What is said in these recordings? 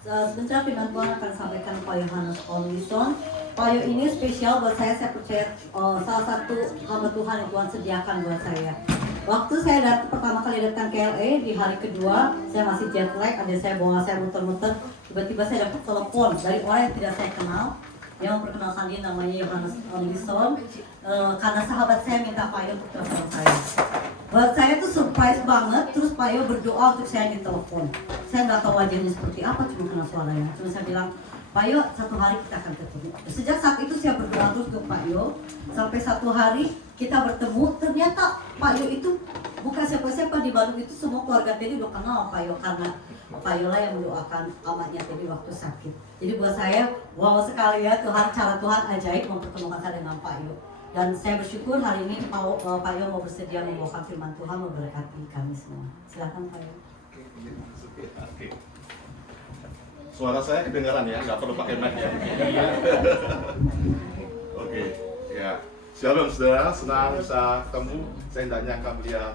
Sebentar firman Tuhan akan sampaikan Pak Yohanes Onlison. Pak Yo ini spesial buat saya percaya salah satu hamba Tuhan yang Tuhan sediakan buat saya. Waktu saya pertama kali datang ke LA di hari kedua, saya masih jet lag, ada saya bawa saya muter-muter, tiba-tiba saya dapat telepon dari orang yang tidak saya kenal. Dia memperkenalkan dia namanya Yohanes Onlison. Karena sahabat saya minta Pak Yo untuk telepon saya. Buat saya tuh surprise banget, terus Pak Yo berdoa untuk saya di telepon. Saya nggak tahu wajahnya seperti apa, cuma kenal suaranya. Cuma saya bilang, Pak Yo, satu hari kita akan ketemu. Sejak saat itu saya berdoa terus untuk Pak Yo. Sampai satu hari kita bertemu, ternyata Pak Yo itu bukan siapa-siapa di Bandung, itu semua keluarga Teddy udah kenal Pak Yo. Karena Pak Yo lah yang mendoakan amatnya Teddy waktu sakit. Jadi buat saya, wow sekali ya Tuhan, cara Tuhan ajaib mempertemukan saya dengan Pak Yo. Dan saya bersyukur hari ini Pak Yo mau bersedia membawakan firman Tuhan memberkati kami semua. Silakan Pak Yo. Oke. Suara saya kedengaran ya, nggak perlu pakai mic ya. Oke, ya. Shalom saudara, senang bisa ketemu. Saya tidak nyangka melihat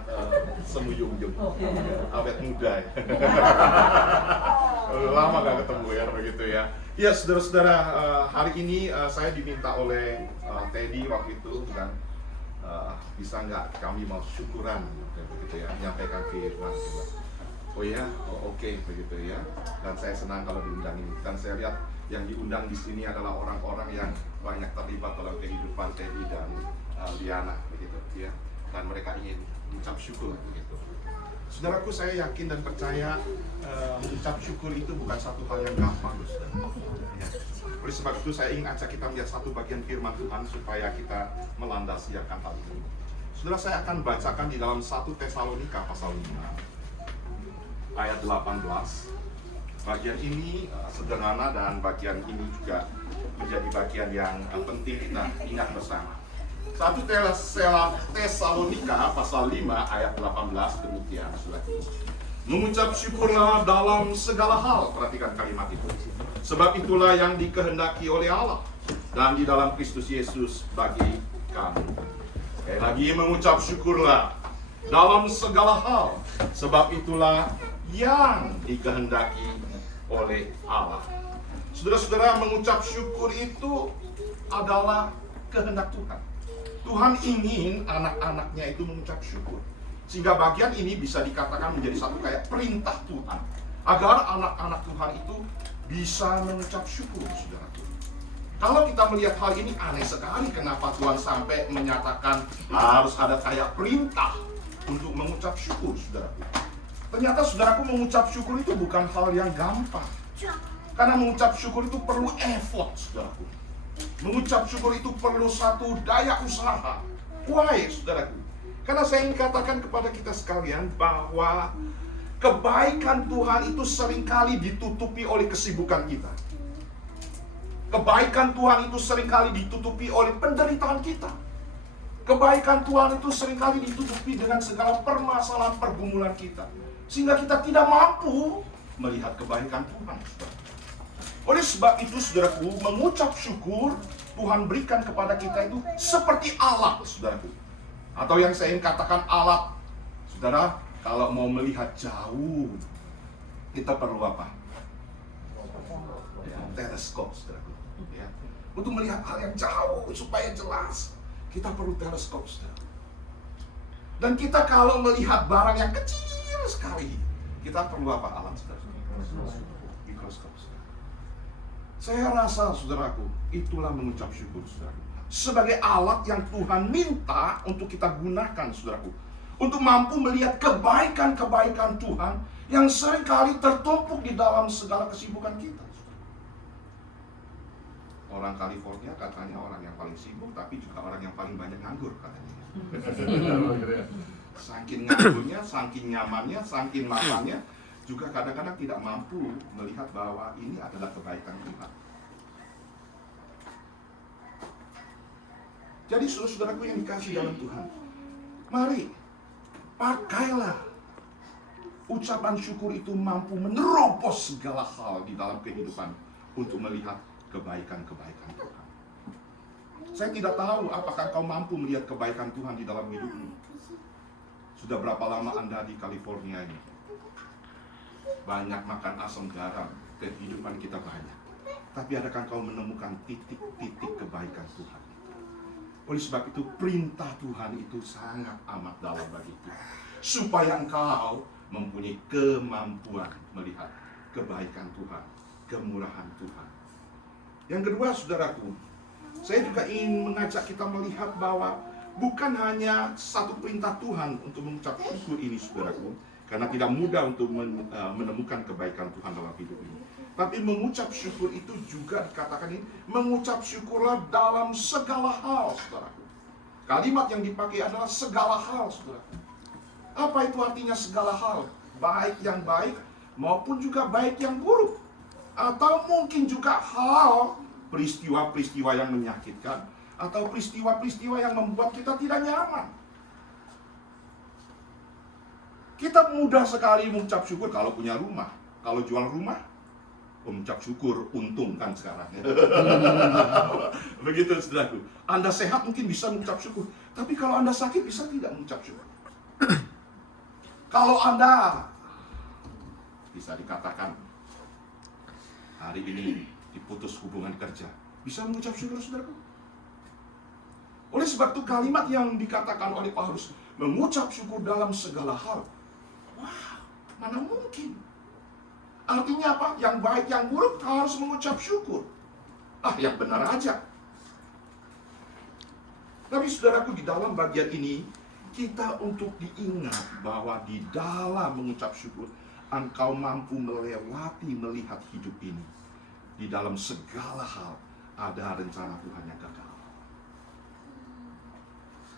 semuyung-yung, awet muda ya. Lama nggak ketemu ya, begitu ya. Ya saudara-saudara, hari ini saya diminta oleh Teddy waktu itu dan bisa nggak kami mau syukuran, begitu ya, menyampaikan firman Tuhan. Oh ya, oke, begitu ya. Dan saya senang kalau diundang ini. Dan saya lihat yang diundang di sini adalah orang-orang yang banyak terlibat dalam kehidupan Teddy dan Liana, begitu ya. Dan mereka ingin mengucap syukur, begitu. Saudaraku, saya yakin dan percaya mengucap syukur itu bukan satu hal yang gampang, saudara. Ya. Oleh sebab itu saya ingin ajak kita melihat satu bagian firman Tuhan supaya kita melandasi akan hal ini. Saudara, saya akan bacakan di dalam 1 Tesalonika pasal 5. Ayat 18. Bagian ini sederhana dan bagian ini juga menjadi bagian yang penting kita ingat bersama. 1 Tesalonika pasal 5 ayat 18 demikian, saudara. Mengucap syukurlah dalam segala hal. Perhatikan kalimat itu. Sebab itulah yang dikehendaki oleh Allah dan di dalam Kristus Yesus bagi kamu. Sekali lagi, mengucap syukurlah dalam segala hal. Sebab itulah yang dikehendaki oleh Allah. Saudara-saudara, mengucap syukur itu adalah kehendak Tuhan. Tuhan ingin anak-anaknya itu mengucap syukur. Sehingga bagian ini bisa dikatakan menjadi satu kayak perintah Tuhan. Agar anak-anak Tuhan itu bisa mengucap syukur, saudara. Kalau kita melihat hal ini aneh sekali, kenapa Tuhan sampai menyatakan harus ada kayak perintah untuk mengucap syukur, saudara. Ternyata saudaraku, mengucap syukur itu bukan hal yang gampang. Karena mengucap syukur itu perlu effort, saudaraku. Mengucap syukur itu perlu satu daya usaha. Why, saudaraku? Karena saya ingin katakan kepada kita sekalian bahwa kebaikan Tuhan itu seringkali ditutupi oleh kesibukan kita. Kebaikan Tuhan itu seringkali ditutupi oleh penderitaan kita. Kebaikan Tuhan itu seringkali ditutupi dengan segala permasalahan pergumulan kita. Sehingga kita tidak mampu melihat kebaikan Tuhan. Oleh sebab itu, saudaraku, mengucap syukur Tuhan berikan kepada kita itu seperti alat, saudaraku. Atau yang saya ingin katakan alat, saudara, kalau mau melihat jauh, kita perlu apa? Ya, teleskop, saudaraku. Ya. Untuk melihat hal yang jauh supaya jelas, kita perlu teleskop, saudara. Dan kita kalau melihat barang yang kecil sekali, kita perlu apa? Alat, saudara? Mikroskop, saudara. Saya rasa, saudaraku, itulah mengucap syukur, saudaraku. Sebagai alat yang Tuhan minta untuk kita gunakan, saudaraku, untuk mampu melihat kebaikan-kebaikan Tuhan yang seringkali tertumpuk di dalam segala kesibukan kita. Orang California katanya orang yang paling sibuk, tapi juga orang yang paling banyak nganggur katanya. Saking nganggurnya, saking nyamannya, saking makannya, juga kadang-kadang tidak mampu melihat bahwa ini adalah kebaikan Tuhan. Jadi saudara-saudaraku yang dikasih dalam Tuhan, mari pakailah ucapan syukur itu mampu menerobos segala hal di dalam kehidupan untuk melihat kebaikan-kebaikan Tuhan. Saya tidak tahu apakah kau mampu melihat kebaikan Tuhan di dalam hidupmu. Sudah berapa lama Anda di California ini? banyak makan asam garam, kehidupan kita banyak. Tapi adakah kau menemukan titik-titik kebaikan Tuhan? Oleh sebab itu perintah Tuhan itu sangat amat dalam bagi kita, supaya engkau mempunyai kemampuan melihat kebaikan Tuhan, kemurahan Tuhan. Yang kedua, saudaraku, saya juga ingin mengajak kita melihat bahwa bukan hanya satu perintah Tuhan untuk mengucap syukur ini, saudaraku, karena tidak mudah untuk menemukan kebaikan Tuhan dalam hidup ini. Tapi mengucap syukur itu juga dikatakan ini, mengucap syukurlah dalam segala hal, saudaraku. Kalimat yang dipakai adalah segala hal, saudaraku. Apa itu artinya segala hal? Baik yang baik maupun juga baik yang buruk. Atau mungkin juga hal, peristiwa-peristiwa yang menyakitkan, atau peristiwa-peristiwa yang membuat kita tidak nyaman. Kita mudah sekali mengucap syukur kalau punya rumah. Kalau jual rumah, mengucap syukur, untung kan sekarang. Begitu, saudaraku. Anda sehat mungkin bisa mengucap syukur. Tapi kalau Anda sakit bisa tidak mengucap syukur. Kalau Anda bisa dikatakan hari ini diputus hubungan kerja, bisa mengucap syukur, saudaraku. Oleh sebab itu kalimat yang dikatakan oleh Paulus, mengucap syukur dalam segala hal. Wah, mana mungkin? Artinya apa? Yang baik, yang buruk harus mengucap syukur. Yang benar aja. Tapi saudaraku, di dalam bagian ini kita untuk diingat bahwa di dalam mengucap syukur engkau mampu melewati, melihat hidup ini. Di dalam segala hal ada rencana Tuhan yang kekal.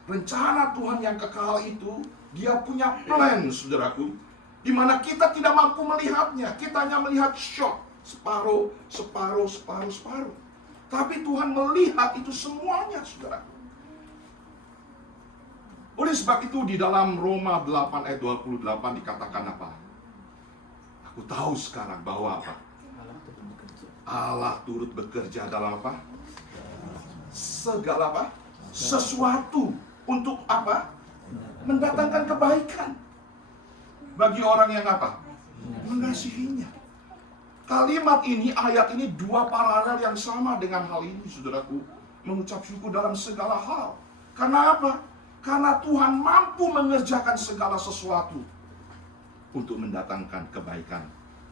Rencana Tuhan yang kekal itu, Dia punya plan, saudaraku, di mana kita tidak mampu melihatnya. Kita hanya melihat shot, separuh. Tapi Tuhan melihat itu semuanya, saudaraku. Oleh sebab itu di dalam Roma 8 ayat 28 dikatakan apa? Aku tahu sekarang bahwa apa? Allah turut bekerja dalam apa? Segala apa? Sesuatu untuk apa? Mendatangkan kebaikan bagi orang yang apa? Mengasihinya. Kalimat ini, ayat ini dua paralel yang sama dengan hal ini, saudaraku. Mengucap syukur dalam segala hal. Karena apa? Karena Tuhan mampu mengerjakan segala sesuatu untuk mendatangkan kebaikan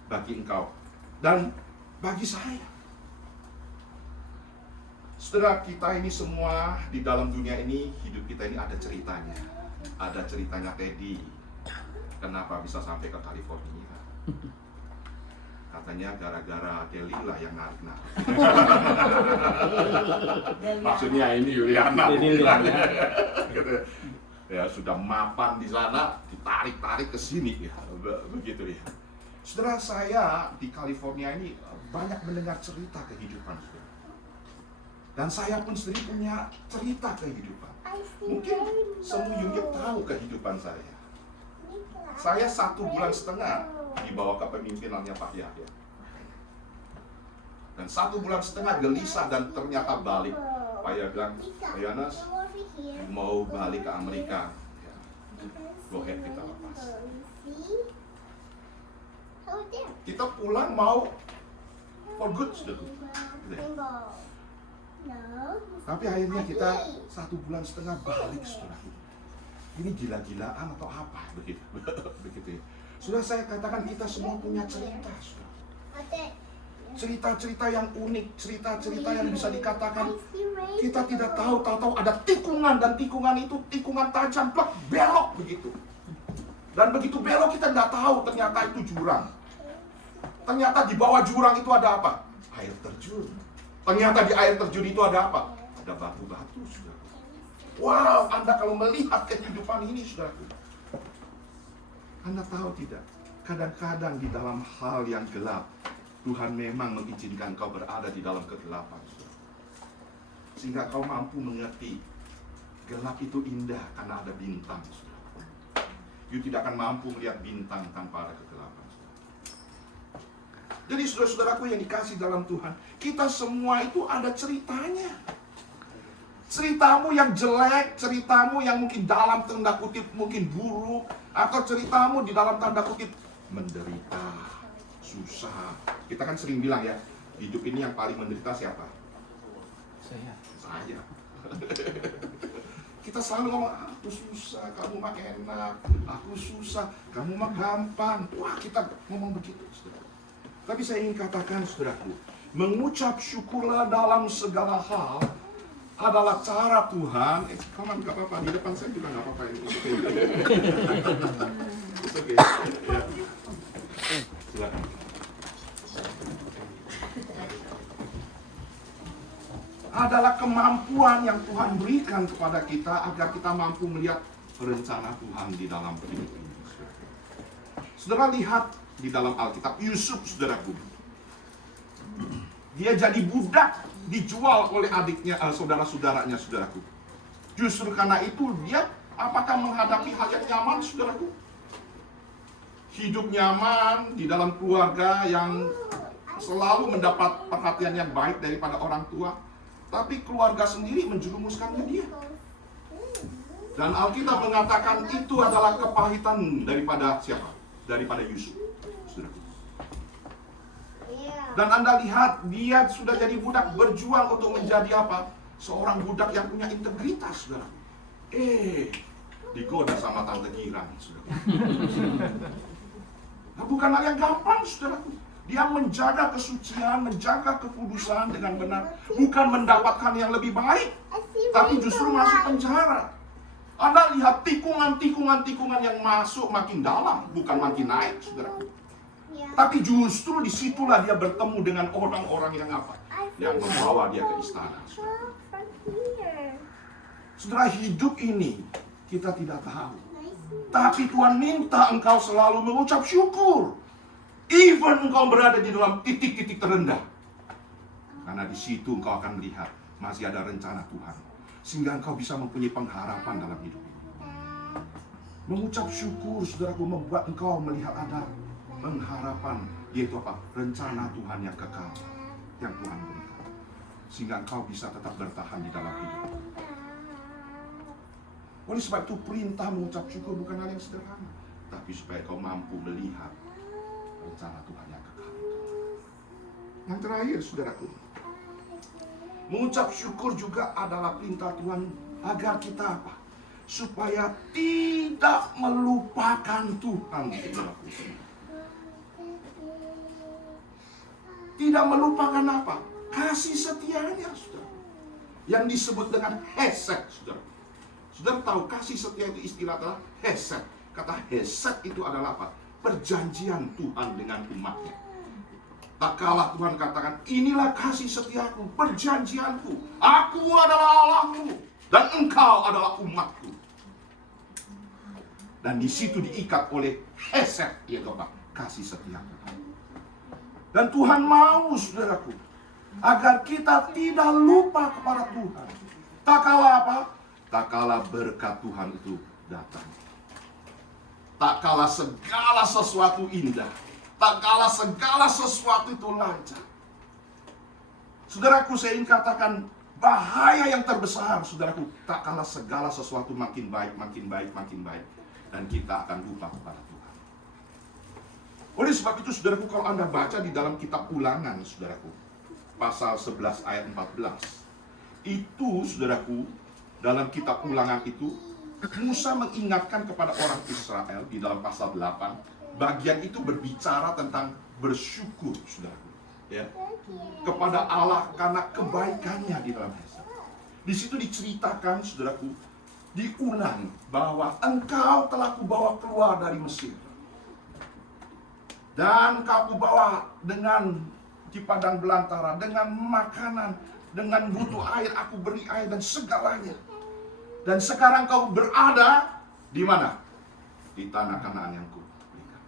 bagi engkau dan bagi saya. Saudara, kita ini semua di dalam dunia ini, hidup kita ini ada ceritanya. Ada ceritanya Teddy. Kenapa bisa sampai ke California? Katanya gara-gara Delila yang narik-narik. Maksudnya ini Yuliana. Ya sudah mapan di sana, ditarik-tarik ke sini ya. Begitu ya. Saudara, saya di California ini banyak mendengar cerita kehidupan, saudara. Dan saya pun sendiri punya cerita kehidupan. Mungkin semuanya tahu kehidupan saya. Saya 1,5 bulan di bawah kepemimpinannya Pak Yahya. Dan 1,5 bulan gelisah dan ternyata balik. Pak Yahya bilang, Pak Yohanes, mau balik ke Amerika. Ya. Go ahead, kita lepas. Kita pulang mau for good, sudah. Tapi akhirnya kita 1,5 bulan balik, saudara. Ini gila-gilaan atau apa? Begitu ya. Sudah saya katakan kita semua punya cerita, saudara. Cerita-cerita yang unik, cerita-cerita yang bisa dikatakan kita tidak tahu ada tikungan, dan tikungan itu tikungan tajam, plak, belok begitu. Dan begitu belok kita tidak tahu ternyata itu jurang. Ternyata di bawah jurang itu ada apa? Air terjun. Ternyata di air terjun itu ada apa? Ada batu-batu, saudara. Wow, Anda kalau melihat kehidupan ini, saudaraku, Anda tahu tidak? Kadang-kadang di dalam hal yang gelap, Tuhan memang mengizinkan kau berada di dalam kegelapan, saudara. Sehingga kau mampu mengerti gelap itu indah karena ada bintang, saudara. You tidak akan mampu melihat bintang tanpa ada kegelapan, saudara. Jadi saudara-saudaraku yang dikasih dalam Tuhan, kita semua itu ada ceritanya. Ceritamu yang jelek, ceritamu yang mungkin dalam tanda kutip mungkin buruk, atau ceritamu di dalam tanda kutip menderita. susah. Kita kan sering bilang ya, hidup ini yang paling menderita siapa? Saya. Kita selalu ngomong, aku susah, kamu mah enak. Aku susah, kamu mah gampang. Wah, kita ngomong begitu, saudara. Tapi saya ingin katakan, saudaraku, mengucap syukurlah dalam segala hal adalah cara Tuhan. Kawan, gak apa-apa, di depan saya juga gak apa-apa ini. Oke. Ya. Silakan. Adalah kemampuan yang Tuhan berikan kepada kita agar kita mampu melihat rencana Tuhan di dalam hidup ini. Saudara lihat di dalam Alkitab, Yusuf, saudaraku. Dia jadi budak, dijual oleh adiknya, saudara-saudaranya, saudaraku. Justru karena itu dia apakah menghadapi hal yang nyaman, saudaraku? Hidup nyaman di dalam keluarga yang selalu mendapat perhatian yang baik daripada orang tua. Tapi keluarga sendiri menjerumuskannya dia. Dan Alkitab mengatakan itu adalah kepahitan daripada siapa? Daripada Yusuf. Saudaraku. Dan Anda lihat, dia sudah jadi budak, berjuang untuk menjadi apa? Seorang budak yang punya integritas, saudara. Digoda sama tante girang, saudara. Nah, bukan hal yang gampang, saudaraku. Dia menjaga kesucian, menjaga kekudusan dengan benar. Bukan mendapatkan yang lebih baik, tapi justru masuk penjara. Anda lihat tikungan yang masuk makin dalam, bukan makin naik, saudaraku. Tapi justru disitulah dia bertemu dengan orang-orang yang apa? Yang membawa dia ke istana. Saudara, hidup ini kita tidak tahu. Tapi Tuhan minta engkau selalu mengucap syukur. Even engkau berada di dalam titik-titik terendah. Karena di situ engkau akan melihat masih ada rencana Tuhan. Sehingga engkau bisa mempunyai pengharapan dalam hidup ini. Mengucap syukur, saudaraku, membuat engkau melihat ada pengharapan, yaitu apa? Rencana Tuhan yang kekal, yang Tuhan berikan. Sehingga engkau bisa tetap bertahan di dalam hidup. Oleh sebab itu perintah mengucap syukur bukan hal yang sederhana, tapi supaya kau mampu melihat rencana Tuhan yang kekal. Yang terakhir, saudaraku, mengucap syukur juga adalah perintah Tuhan agar kita apa? Supaya tidak melupakan Tuhan, saudaraku. Tidak melupakan apa? Kasih setianya, saudara. Yang disebut dengan hesed, saudara. Saudara tahu kasih setia itu istilah adalah hesed. Kata hesed itu adalah apa? Perjanjian Tuhan dengan umatnya. Tak kalah Tuhan katakan, inilah kasih setiaku, perjanjianku. Aku adalah Allahmu dan engkau adalah umatku. Dan di situ diikat oleh hesed, yaitu apa? Kasih setia Tuhan. Dan Tuhan mau, saudaraku, agar kita tidak lupa kepada Tuhan. Tak kalah apa? Tak kalah berkat Tuhan itu datang. Tak kalah segala sesuatu indah. Tak kalah segala sesuatu itu lancar. Saudaraku, saya ingin katakan bahaya yang terbesar, saudaraku, tak kalah segala sesuatu makin baik, makin baik, makin baik. Dan kita akan lupa kepada Tuhan. Oleh sebab itu, saudaraku, kalau Anda baca di dalam kitab Ulangan, saudaraku, pasal 11 ayat 14. Itu, saudaraku, dalam kitab Ulangan itu, Musa mengingatkan kepada orang Israel di dalam pasal 8, bagian itu berbicara tentang bersyukur, saudaraku, ya, kepada Allah karena kebaikannya di dalam Hesed. Di situ diceritakan, saudaraku, diulang bahwa engkau telah kubawa keluar dari Mesir. Dan kau kubawa dengan di padang belantara, dengan makanan, dengan butuh air, aku beri air dan segalanya. Dan sekarang kau berada di mana? Di tanah Kanaan yang kuberikan.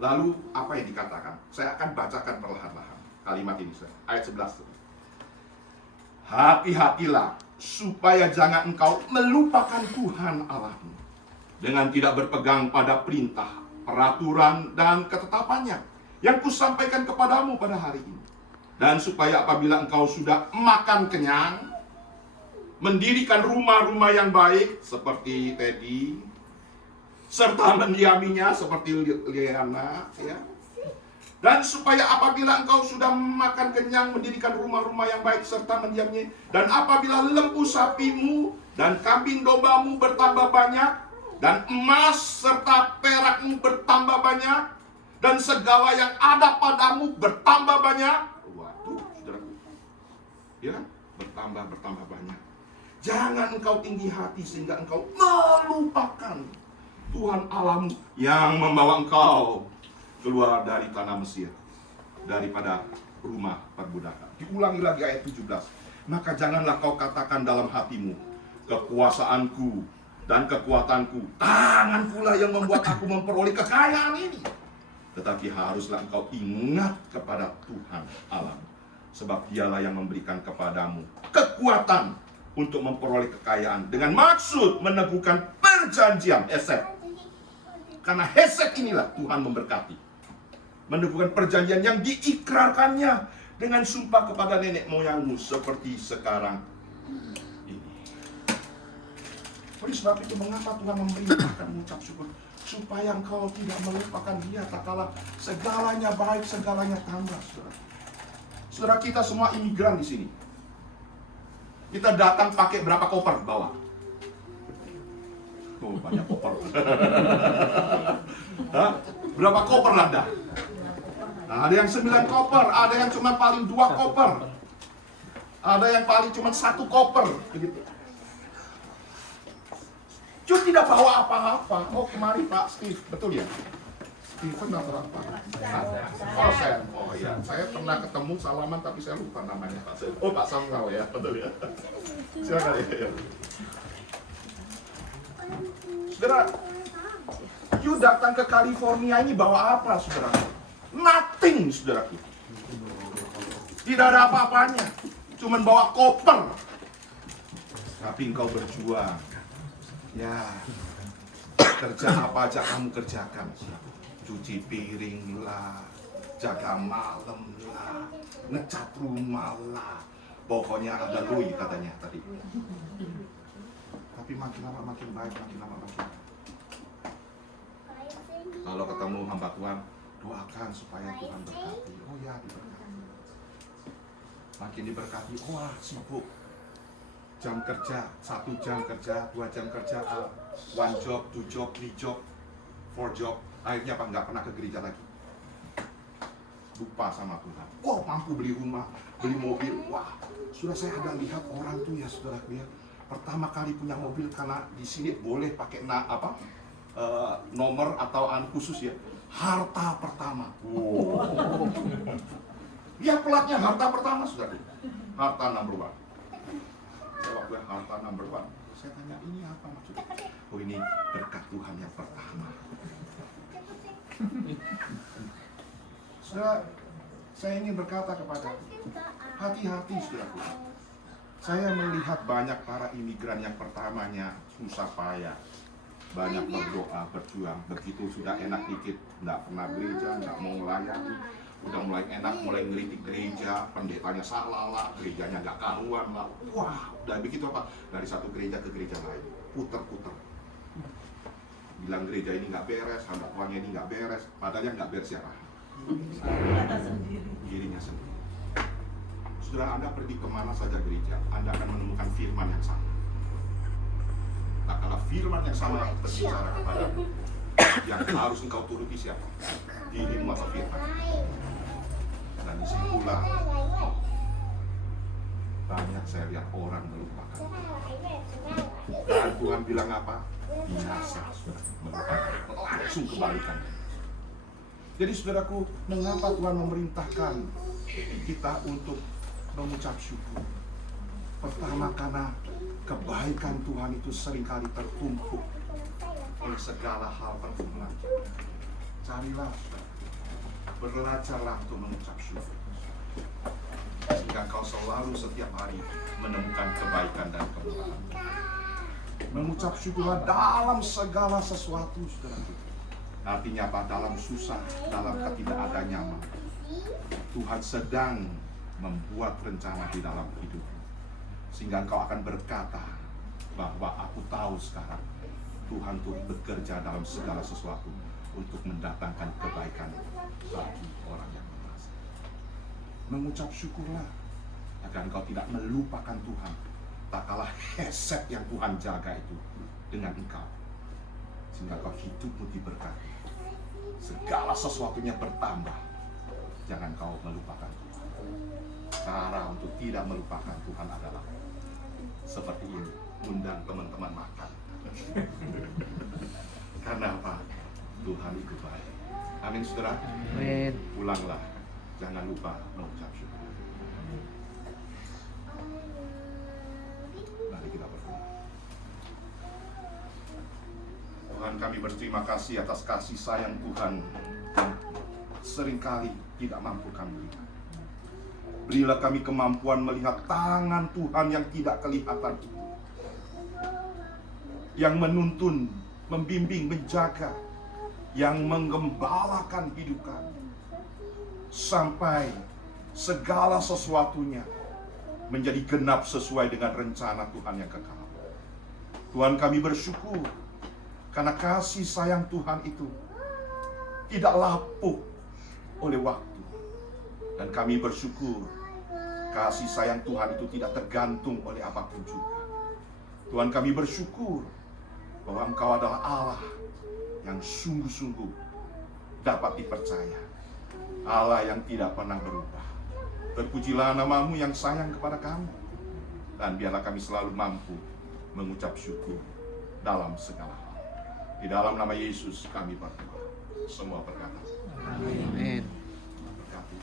Lalu apa yang dikatakan? Saya akan bacakan perlahan-lahan kalimat ini, ayat 11. Hati-hatilah supaya jangan engkau melupakan Tuhan Allahmu dengan tidak berpegang pada perintah, peraturan, dan ketetapannya yang kusampaikan kepadamu pada hari ini. Dan supaya apabila engkau sudah makan kenyang, mendirikan rumah-rumah yang baik seperti Teddy, serta mendiaminya seperti Liana, ya, Dan supaya apabila engkau sudah makan kenyang, mendirikan rumah-rumah yang baik serta mendiamnya, dan apabila lembu sapimu dan kambing dombamu bertambah banyak, dan emas serta perakmu bertambah banyak, dan segala yang ada padamu bertambah banyak. Waduh, saudaraku, ya kan? Bertambah banyak. Jangan engkau tinggi hati sehingga engkau melupakan Tuhan Allahmu yang membawa engkau keluar dari tanah Mesir, daripada rumah perbudakan. Diulangi lagi ayat 17. Maka janganlah kau katakan dalam hatimu, kekuasaanku dan kekuatanku, tangan pula yang membuat aku memperoleh kekayaan ini. Tetapi haruslah engkau ingat kepada Tuhan Allah, sebab dialah yang memberikan kepadamu kekuatan untuk memperoleh kekayaan dengan maksud meneguhkan perjanjian Hesed. Karena Hesed inilah Tuhan memberkati, meneguhkan perjanjian yang diikrarkannya dengan sumpah kepada nenek moyangmu seperti sekarang ini. Oleh sebab itu mengapa Tuhan memerintahkan mengucap syukur? Supaya engkau tidak melupakan Dia, tak kalah segalanya baik, segalanya tambah. Saudara kita semua imigran di sini. Kita datang pakai berapa koper bawa? Oh, banyak koper. Hah? Berapa koper Anda? Nah, ada yang 9 koper, ada yang cuma paling 2 koper, ada yang paling cuma 1 koper, begitu. Cuma tidak bawa apa-apa. Oh, kemari Pak Steve, betul ya? Steven atau apa? Oh, saya. Oh ya, saya pernah ketemu salaman tapi saya lupa namanya Pak. Oh, Pak Samuel ya, betul ya. Silakan ya. Saudara, you datang ke California ini bawa apa, saudara? Nothing, saudaraku. Tidak ada apa-apanya, cuman bawa koper. Tapi engkau berjuang. Ya, kerja apa aja kamu kerjakan. Cuci piring lah, jaga malam lah, ngecat rumah lah. Pokoknya ada lui katanya tadi. Tapi makin lama makin baik, makin lama makin baik. Kalau ketemu hamba Tuhan, doakan supaya Tuhan berkati. Oh ya, diberkati. Makin diberkati, wah sibuk. Jam kerja, 1 jam kerja, 2 jam kerja, 1 job, 2 job, 3 job, 4 job. Akhirnya apa? Nggak pernah ke gereja lagi. Lupa sama Tuhan. Wah, mampu beli rumah, beli mobil. Wah, sudah saya ada lihat orang tuh ya, saudaraku ya. Pertama kali punya mobil karena di sini boleh pakai nomor atau khusus ya. Harta pertama. Wow. Dia pelatnya harta pertama, saudara. Harta number 1. Saya waktu harta number 1. Saya tanya, ini apa maksudnya? Oh, ini berkat Tuhan yang pertama. Saudara, saya ingin berkata kepada hati-hati, saudaraku. Saya melihat banyak para imigran yang pertamanya susah payah, banyak berdoa, berjuang. Begitu sudah enak dikit, nggak pernah gereja, nggak mau melayani, udah mulai enak, mulai ngeritik gereja, pendetanya salah lah, gerejanya nggak karuan lah. Wah, udah begitu apa? Dari satu gereja ke gereja lain, puter-puter. Bilang gereja ini nggak beres, hamba Tuhannya ini nggak beres, padahal yang nggak beres siapa? Dirinya sendiri. Saudara, Anda pergi kemana saja gereja, Anda akan menemukan firman yang sama. Nah, kalau firman yang sama berbicara kepadamu, yang harus engkau turuti siapa? Dirimu atau firman? Dan di sini pula banyak saya lihat orang melupakan. Dan Tuhan bilang apa? Binasa, saudara, melupakan. Langsung kebalikan. Jadi saudaraku, mengapa Tuhan memerintahkan kita untuk mengucap syukur? Pertama, karena kebaikan Tuhan itu seringkali tertumpuk oleh segala hal pergumulan. Carilah, belajarlah untuk mengucap syukur, sehingga kau selalu setiap hari menemukan kebaikan dan kemuliaan. Mengucap syukurlah dalam segala sesuatu, saudaraku. Artinya apa? Dalam susah, dalam ketidakadaan nyaman, Tuhan sedang membuat rencana di dalam hidupmu, sehingga engkau akan berkata bahwa aku tahu sekarang Tuhan tuh bekerja dalam segala sesuatu untuk mendatangkan kebaikan bagi orang yang merasa. Mengucap syukurlah agar engkau tidak melupakan Tuhan, tak kalah hesed yang Tuhan jaga itu dengan engkau, sehingga kau hidupmu diberkati, segala sesuatunya bertambah. Jangan kau melupakan Tuhan. Cara untuk tidak melupakan Tuhan adalah seperti ini, undang teman-teman makan. Karena apa? Tuhan itu baik. Amin, saudara. Amin. Pulanglah, jangan lupa mengucap syukur. Mari kita berdoa. Tuhan, kami berterima kasih atas kasih sayang Tuhan yang seringkali tidak mampu kami lihat. Berilah kami kemampuan melihat tangan Tuhan yang tidak kelihatan itu, yang menuntun, membimbing, menjaga, yang menggembalakan hidup kami, sampai segala sesuatunya menjadi genap sesuai dengan rencana Tuhan yang kekal. Tuhan, kami bersyukur karena kasih sayang Tuhan itu tidak lapuk oleh waktu. Dan kami bersyukur kasih sayang Tuhan itu tidak tergantung oleh apapun juga. Tuhan, kami bersyukur bahwa Engkau adalah Allah yang sungguh-sungguh dapat dipercaya, Allah yang tidak pernah berubah. Terpujilah nama-Mu yang sayang kepada kami, dan biarlah kami selalu mampu mengucap syukur dalam segala hal. Di dalam nama Yesus kami berdoa. Semua berkata Amin. berkati.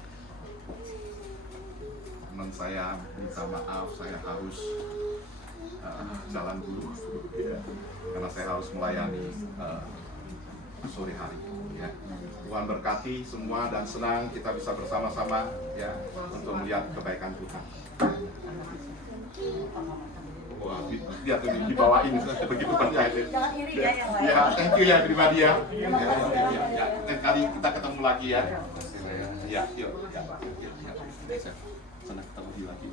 Teman saya minta maaf, saya harus jalan dulu karena saya harus melayani sore hari ya. Tuhan berkati semua dan senang kita bisa bersama-sama ya untuk melihat kebaikan Tuhan. Wah, lihat ini dibawain begitu banyak. Jangan iri ya yang lain. Ya, thank you ya pribadi ya. Ya. Lain kali kita ketemu lagi ya. Ya, yuk. Ya. Saya senang ketemu lagi.